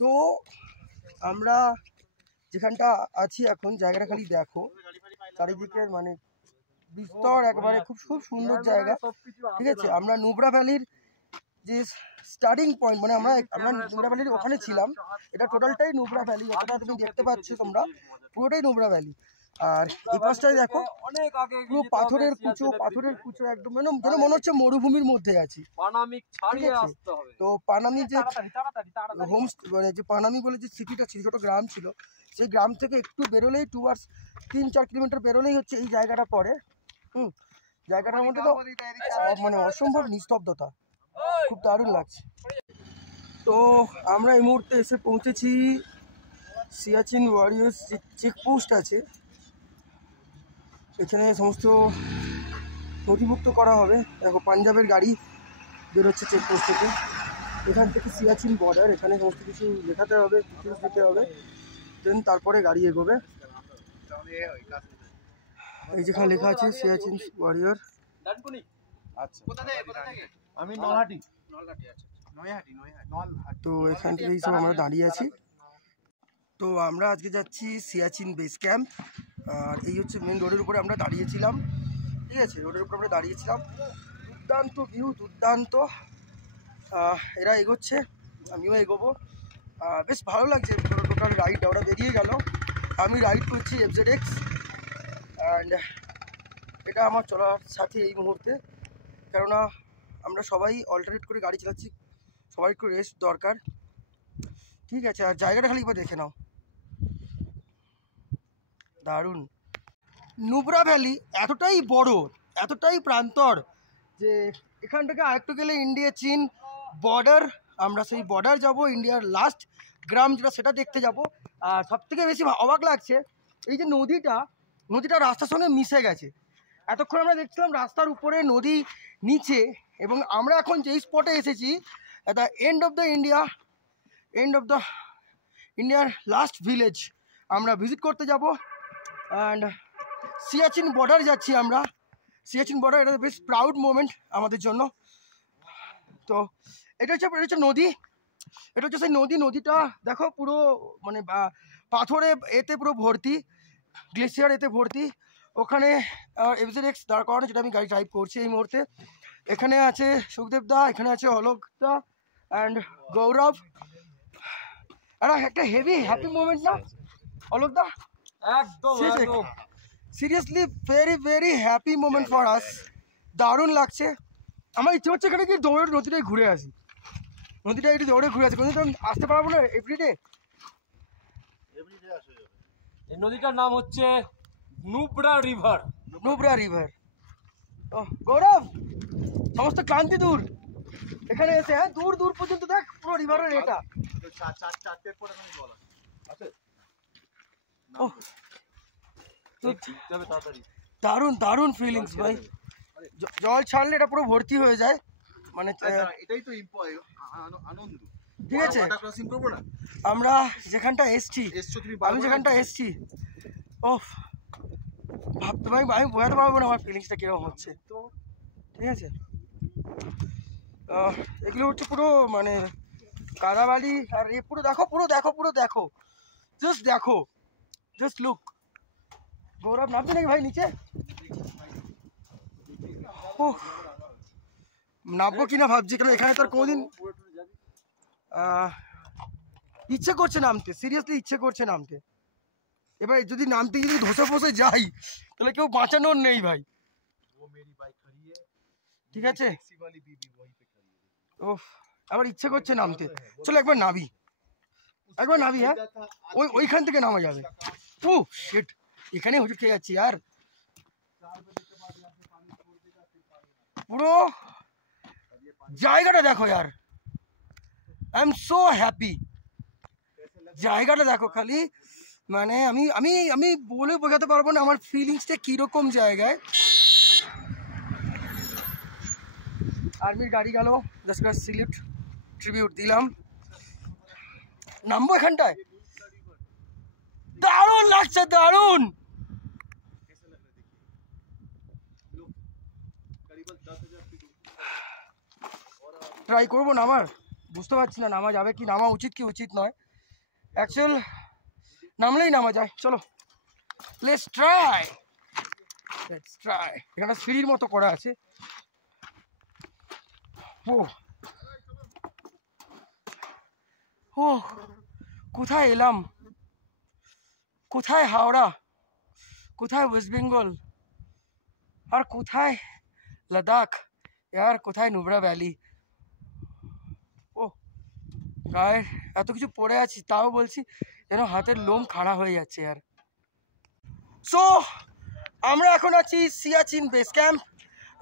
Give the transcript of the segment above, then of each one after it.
তো আমরা যেখানটা আছি এখন, জায়গাটা খালি দেখো, চারিদিকের মানে বিস্তর একবারে খুব খুব সুন্দর জায়গা। ঠিক আছে, আমরা নুব্রা ভ্যালির যে স্টার্টিং পয়েন্ট, মানে আমরা নুব্রা ভ্যালির ওখানে ছিলাম। এটা টোটালটাই নুব্রা ভ্যালি, যতটা তুমি দেখতে পাচ্ছ তোমরা পুরোটাই নুব্রা ভ্যালি। আর এই পাশটায় দেখো পুরো পাথরের কুচো একদম, যেন মনে হচ্ছে মরুভূমির মধ্যে আছি। তো পানামি যে হোম, মানে যে পানামি বলে যে সিটিটা ছিল, ছোট গ্রাম ছিল, সেই গ্রাম থেকে একটু বেরোলেই টুয়ার্ডস 3-4 কিলোমিটার বেরোলেই হচ্ছে এই জায়গাটা পড়ে। জায়গাটার মধ্যে তো মানে অসম্ভব নিস্তব্ধতা, খুব দারুণ লাগছে। তো আমরা এই মুহূর্তে এসে পৌঁছেছি সিয়াচিন ওয়ারিয়ার্স যে চেকপোস্ট আছে, এখানে সমস্ত নথিভুক্ত করা হবে। দেখো পাঞ্জাবের গাড়ি বেরোচ্ছে চেকপোস্ট থেকে। এখান থেকে সিয়াচিন বর্ডার, এখানে সমস্ত কিছু লেখাতে হবে, ডিটেলস দিতে হবে, দেন তারপরে গাড়ি এগোবে। এই যেখানে লেখা আছে সিয়াচিন ওয়ারিয়ার। আমি নলহাটি। তো এখান থেকে এই সব আমরা দাঁড়িয়ে আছি। তো আমরা আজকে যাচ্ছি সিয়াচিন বেস ক্যাম্প। আর এই হচ্ছে মেন রোডের উপরে আমরা দাঁড়িয়েছিলাম। ঠিক আছে, রোডের উপরে আমরা দাঁড়িয়েছিলাম। দুর্দান্ত ভিউ, দুর্দান্ত। এরা এগোচ্ছে, আমিও এগোবো। বেশ ভালো লাগছে টোটাল রাইডটা। ওরা বেরিয়ে গেল, আমি রাইড করছি FZX। অ্যান্ড এটা আমার চলার সাথে এই মুহূর্তে, কেননা আমরা সবাই অল্টারনেট করে গাড়ি চালাচ্ছি, সবাই একটু রেস্ট দরকার। ঠিক আছে, আর জায়গাটা খালি একবার দেখে নাও, দারুণ। নুব্রা ভ্যালি এতটাই বড়, এতটাই প্রান্তর যে এখান থেকে আরেকটু গেলে ইন্ডিয়া চীন বর্ডার। আমরা সেই বর্ডার যাব, ইন্ডিয়ার লাস্ট গ্রাম যেটা, সেটা দেখতে যাব। আর সবথেকে বেশি অবাক লাগছে এই যে নদীটা রাস্তার সঙ্গে মিশে গেছে। এতক্ষণ আমরা দেখছিলাম রাস্তার উপরে, নদী নিচে, এবং আমরা এখন যেই স্পটে এসেছি, দ্য এন্ড অফ দ্য ইন্ডিয়ার লাস্ট ভিলেজ আমরা ভিজিট করতে যাব। অ্যান্ড সিয়াচিন বর্ডার যাচ্ছি আমরা। সিয়াচিন বর্ডার, এটা বেশ প্রাউড মোমেন্ট আমাদের জন্য। তো এটা হচ্ছে নদী, এটা হচ্ছে সেই নদীটা দেখো পুরো মানে পাথরে এতে পুরো ভর্তি, গ্লেসিয়ার এতে ভর্তি। ওখানে FZX দাঁড় করানো, যেটা আমি গাড়ি ড্রাইভ করছি এই মুহূর্তে। এখানে আছে সুখদেব দা, এখানে আছে অলোক দা অ্যান্ড গৌরব। একটা হেভি হ্যাপি মোমেন্ট না অলোক দা? একদম seriously very very happy moment for us. দারুণ লাগছে। আমার ইচ্ছে হচ্ছে এখানে কি দৌড়ে নদীটাই ঘুরে আসি, নদীটা একটু দৌড়ে ঘুরে আসি। কোনোদিন আসতে পারবো না এভরিডে। এই নদীটার নাম হচ্ছে নুব্রা রিভার। ও গৌরব, সমস্ত ক্লান্তি দূর এখানে এসে। হ্যাঁ, দূর দূর পর্যন্ত দেখ পুরো রিভারের এটা। দারুণ দারুণ ফিলিংস ভাই। জল ছাড়লে এটা পুরো ভর্তি হয়ে যায়, মানে এটাই তো আনন্দ। ঠিক আছে, আমরা যেখানটা এসছি, আমি যেখানটা এসছি, ও ভাবতে ভাই আমি বোঝাতে পারবো না আমার ফিলিংসটা কিরকম হচ্ছে। ঠিক আছে, এগুলো হচ্ছে পুরো মানে কাদাবালি। আর এ পুরো দেখো, জাস্ট লুক। গৌরব নামবে নাকি ভাই নিচে? ও নামবো কিনা ভাবছি, কারণ এখানে তো আর কোনোদিন ইচ্ছে করছে নামতে, সিরিয়াসলি ইচ্ছে করছে নামতে। এবার যদি নামতে যদি ধসে ফসে যাই তাহলে কেউ বাঁচানোর নেই ভাই। ঠিক আছে, ও আবার ইচ্ছে করছে নামতে। চলো একবার নাবি। হ্যাঁ, ওইখান থেকে নামা যাবে। ও শিট, এখানে হুজুর খেয়ে যাচ্ছি আর। পুরো জায়গাটা দেখো यार, আই এম সো হ্যাপি। জায়গাটা দেখো খালি, মানে আমি বলে বোঝাতে পারবো না আমার ফিলিংসটা কিরকম জায়গায়। আর্মির গাড়ি গেল, জাস্ট সিলিউট ট্রিবিউট দিলাম। নামবো এখানটায়, দারুণ লাগছে, দারুণ। ট্রাই করবো নামার, বুঝতে পারছি না নামা যাবে কি, নামা উচিত কি উচিত নয়। অ্যাকচুয়াল নামলেই নামা যায়। চলো লেটস ট্রাই। এখানে সিঁড়ির মতো করা আছে। ও ও কোথায় এলাম, কোথায় হাওড়া, কোথায় ওয়েস্ট বেঙ্গল, আর কোথায় লাদাখ यार, কোথায় নুব্রা ভ্যালি। ও গায়ে এত কিছু পড়ে আছি, তাও বলছি যেন হাতের লোম খাড়া হয়ে যাচ্ছে यार। সো আমরা এখন আছি সিয়াচিন বেস ক্যাম্প,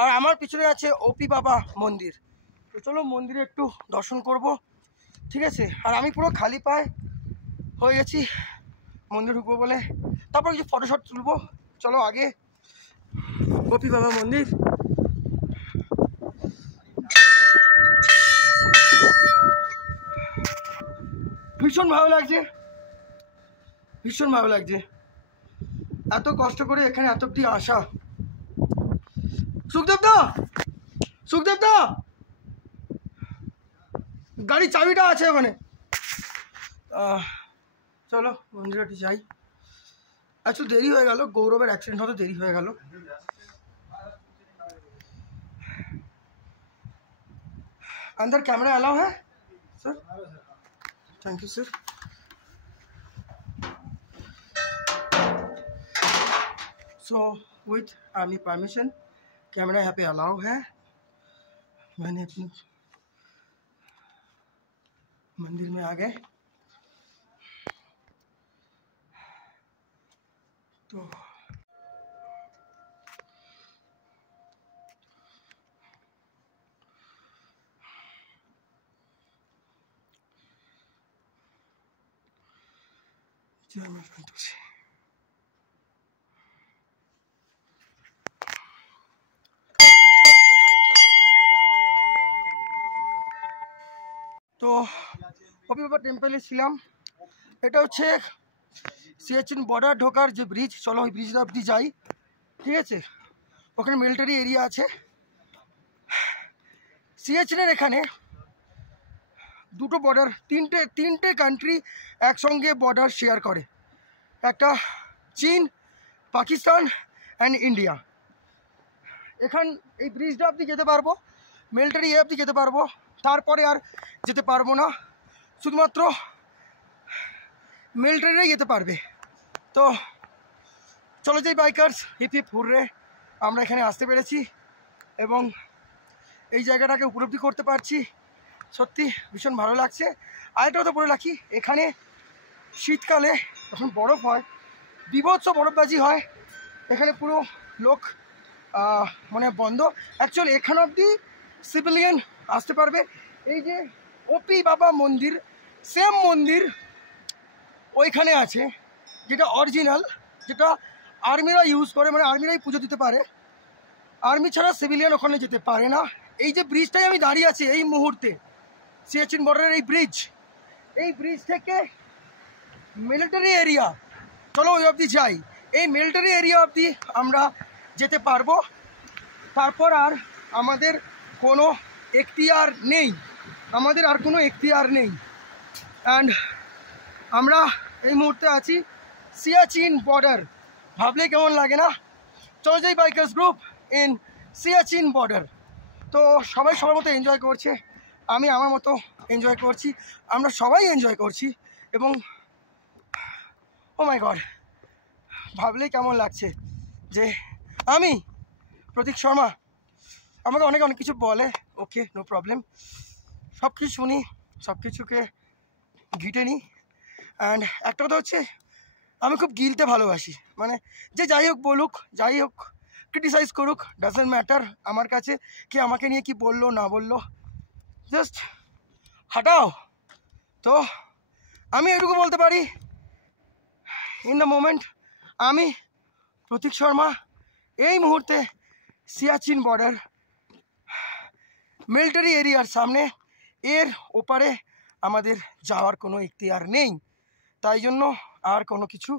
আর আমার পিছনে আছে ওপি বাবা মন্দির। তো চলো মন্দিরে একটু দর্শন করব, ঠিক আছে। আর আমি পুরো খালি পায়ে হয়ে গেছি মন্দির ঢুকবো বলে, তারপর কিছু ফটোশট তুলবো। চলো আগে ওপি বাবা মন্দির। ভীষণ ভালো লাগছে, ভীষণ ভালো লাগছে এত কষ্ট করে এখানে এত অব্দি আসা। সুখদেব দা, সুখদেব দা, গাড়ির চাবিটা আছে ওখানে। চলো মন্দিরটি যাই। একটু দেরি হয়ে গেল, গৌরবের অ্যাক্সিডেন্ট হতে দেরি হয়ে গেল। अंदर कैमरा अलाउ है sir? Thank you sir. So with army permission camera यहाँ पे अलाउ है। मैंने अपनी मंदिर में आ गए तो जय मां संतोषी। তো ওপি বাবা টেম্পলে ছিলাম। এটা হচ্ছে সিয়াচিন বর্ডার ঢোকার যে ব্রিজ, চলো ওই ব্রিজটা অব্দি যাই, ঠিক আছে। ওখানে মিলিটারি এরিয়া আছে। সিয়াচিনের এখানে দুটো বর্ডার, তিনটে কান্ট্রি একসঙ্গে বর্ডার শেয়ার করে। একটা চীন, পাকিস্তান অ্যান্ড ইন্ডিয়া। এখান এই ব্রিজটা অব্দি যেতে পারবো, মিলিটারি এ অব্দি যেতে পারবো, তারপরে আর যেতে পারবো না, শুধুমাত্র মিলিটারিরাই যেতে পারবে। তো চলো যাই বাইকার্স, হিপ হিপ হুররে, আমরা এখানে আসতে পেরেছি এবং এই জায়গাটাকে উপলব্ধি করতে পারছি। সত্যি ভীষণ ভালো লাগছে। আরেকটা কথা বলে রাখি, এখানে শীতকালে যখন বরফ হয়, বিভৎস বরফবাজি হয়। এখানে পুরো লোক মানে বন্ধ। অ্যাকচুয়ালি এখানে অবধি সিভিলিয়ান আসতে পারবে। এই যে ওপি বাবা মন্দির, সেম মন্দির ওইখানে আছে, যেটা অরিজিনাল, যেটা আর্মিরা ইউজ করে, মানে আর্মিরাই পুজো দিতে পারে। আর্মি ছাড়া সিভিলিয়ান ওখানে যেতে পারে না। এই যে ব্রিজটাই আমি দাঁড়িয়ে আছি এই মুহূর্তে, সিয়াচিন বর্ডারের এই ব্রিজ থেকে মিলিটারি এরিয়া, চলো ওই অবধি যাই। এই মিলিটারি এরিয়া অবধি আমরা যেতে পারবো, তারপর আর আমাদের কোনো এখতিয়ার নেই, আমাদের আর কোনো এখতিয়ার নেই। অ্যান্ড আমরা এই মুহূর্তে আছি সিয়াচিন বর্ডার। ভাবলে কেমন লাগে না? চলো যাই bikers group in Siachen border. তো সবাই সবার মতো এনজয় করছে, আমি আমার মতো এনজয় করছি, আমরা সবাই এনজয় করছি। এবং ও মাই গড, ভাবলেই কেমন লাগছে যে আমি প্রতীক শর্মা, আমাকে অনেক কিছু বলে, ওকে নো প্রবলেম, সব কিছু শুনি, সব কিছুকে ঘিটে নিই। অ্যান্ড একটা কথা হচ্ছে, আমি খুব গিলতে ভালোবাসি, মানে যে যাই হোক বলুক, যাই হোক ক্রিটিসাইজ করুক, ডাজেন্ট ম্যাটার আমার কাছে কে আমাকে নিয়ে কি বললো না বললো, জাস্ট হাঁটাও। তো আমি এটুকু বলতে পারি, ইন দ্য মোমেন্ট আমি প্রতীক শর্মা এই মুহূর্তে সিয়াচিন বর্ডার মিলিটারি এরিয়ার সামনে, এর ওপারে আমাদের যাওয়ার কোনো ইখতিয়ার নেই, তাই জন্য আর কোনো কিছু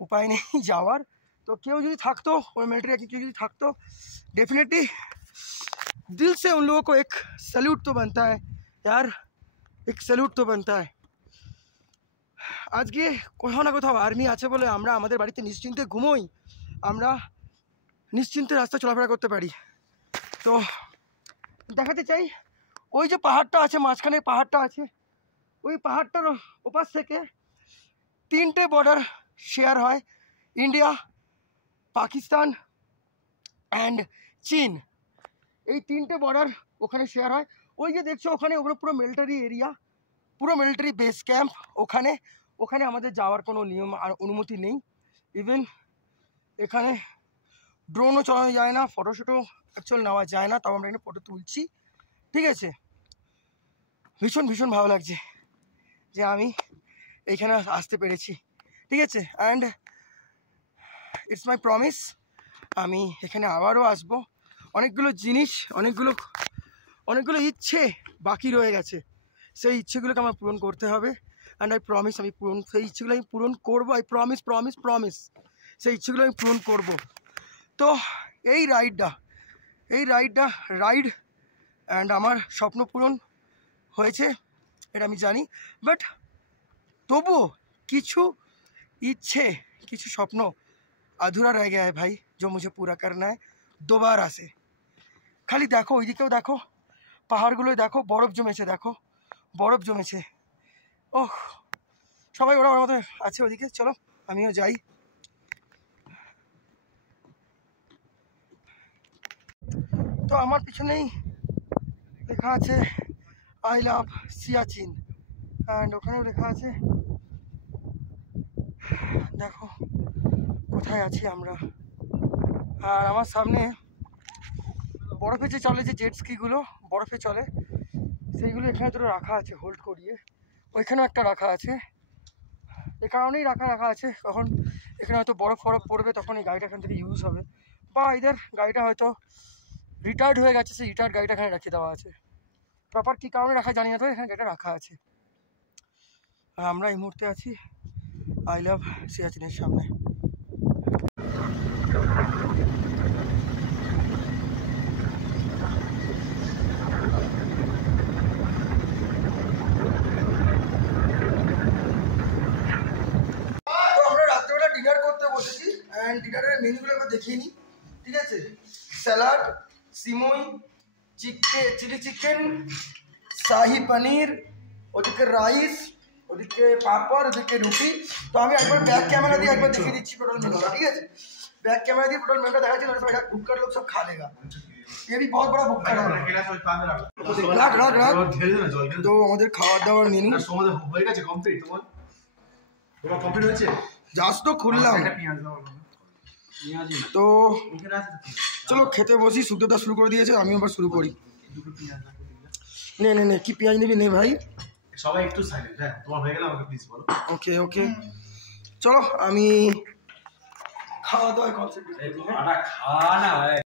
উপায় নেই যাওয়ার। तो क्यों যদি থাকতো ওই মিলিটারি के क्यों যদি থাকতো, डेफिनेटली दिल से उन लोगों को एक सैल्यूट तो बनता है यार, एक सैल्यूट तो बनता है। আজকে কোথাও না কোথাও আর্মি আছে বলে আমরা আমাদের বাড়িতে নিশ্চিন্তে ঘুমোই, আমরা নিশ্চিন্তে রাস্তা চলাফেরা করতে পারি। তো দেখাতে চাই ওই যে পাহাড়টা আছে, মাঝখানে পাহাড়টা আছে, ওই পাহাড়টার ওপাশ থেকে 3টে বর্ডার শেয়ার হয়, ইন্ডিয়া, পাকিস্তান অ্যান্ড চীন। এই 3টে বর্ডার ওখানে শেয়ার হয়। ওই যে দেখছো ওখানে, ওগুলো পুরো মিলিটারি এরিয়া, পুরো মিলিটারি বেস ক্যাম্প। ওখানে ওখানে আমাদের যাওয়ার কোনো নিয়ম আর অনুমতি নেই। ইভেন এখানে ড্রোনও চালানো যায় না, ফটোশ্যুটও অ্যাকচুয়াল নেওয়া যায় না, তাও আমরা এখানে ফটো তুলছি। ঠিক আছে, ভীষণ ভীষণ ভালো লাগছে যে আমি এইখানে আসতে পেরেছি। ঠিক আছে, অ্যান্ড ইটস মাই প্রমিস, আমি এখানে আবারও আসবো। অনেকগুলো জিনিস, অনেকগুলো ইচ্ছে বাকি রয়ে গেছে, সেই ইচ্ছেগুলোকে আমার পূরণ করতে হবে। অ্যান্ড আই প্রমিস, আমি সেই ইচ্ছেগুলো আমি পূরণ করবো। আই প্রমিস সেই ইচ্ছেগুলো আমি পূরণ করবো। তো এই রাইড অ্যান্ড আমার স্বপ্ন পূরণ হয়েছে, এটা আমি জানি। বাট তবুও কিছু इच्छे, কিছু স্বপ্ন अधूरा रह गया है भाई, जो मुझे पूरा करना है दोबारा से। খালি দেখো, ওইদিকেও দেখো, পাহাড়গুলোই দেখো, বরফ জমেছে। ওহ, সবাই ওরা ওর মতো আছে ওদিকে, চলো আমিও যাই। তো আমার পিছনেই লেখা আছে আই লাভ সিয়াচিন, অ্যান্ড ওখানেও লেখা আছে, দেখো কোথায় আছি আমরা। আর আমার সামনে বরফে যে চলে, যে জেট স্কিগুলো বরফে চলে, সেইগুলো এখানে দুটো রাখা আছে হোল্ড করিয়ে। ওইখানেও একটা রাখা আছে, এ কারণেই রাখা আছে, তখন এখানে হয়তো বরফ পড়বে, তখন এই গাড়িটা এখান থেকে ইউজ হবে, বা এদের গাড়িটা হয়তো রিটায়ার্ড হয়ে গেছে, সেই রিটায়ার্ড গাড়িটা এখানে রেখে দেওয়া আছে। প্রপার কী কারণে রাখা জানি না, তো এখানে গাড়িটা রাখা আছে। আর আমরা এই মুহূর্তে আছি আই লাভ সিয়াচিনের সামনে। ডিনার করতে বসেছি, অ্যান্ড ডিনারের মেনুগুলো একবার দেখিয়ে নিই। ঠিক আছে, স্যালাড, সিমই, চিলি চিকেন, শাহি পনির, ওদিকে রাইস, ওদিকে পাপড়, ওদিকে রুটি। তো আমি একবার ব্যাক ক্যামেরা দিয়ে একবার দেখিয়ে দিচ্ছি টোটাল মেনুটা। ঠিক আছে, बैक कैमरा দিয়ে টোটাল মেনুটা দেখাচ্ছি, না বেটা भुक्कड़ लोग सब खा लेगा, ये भी बहुत बड़ा भुक्कड़ है। রাখ। তো আমাদের খাওয়া দাওয়ার মেনু হয়ে গেছে কমপ্লিট। তোমার কমপ্লিট হয়েছে? জাস্ট তো খুললাম। তো চলো খেতে বসি, সুব্রতদা শুরু করে দিয়েছে, আমি আবার শুরু করি। নে কি পেঁয়াজ নিবি? নে ভাই, সবাই একটু সাইলেন্ট। হ্যাঁ, তোমার হয়ে গেলে আমাকে প্লিজ বলো। ওকে চলো আমি খাওয়া দাওয়ায় কনসেন্ট্রেট করি। খা না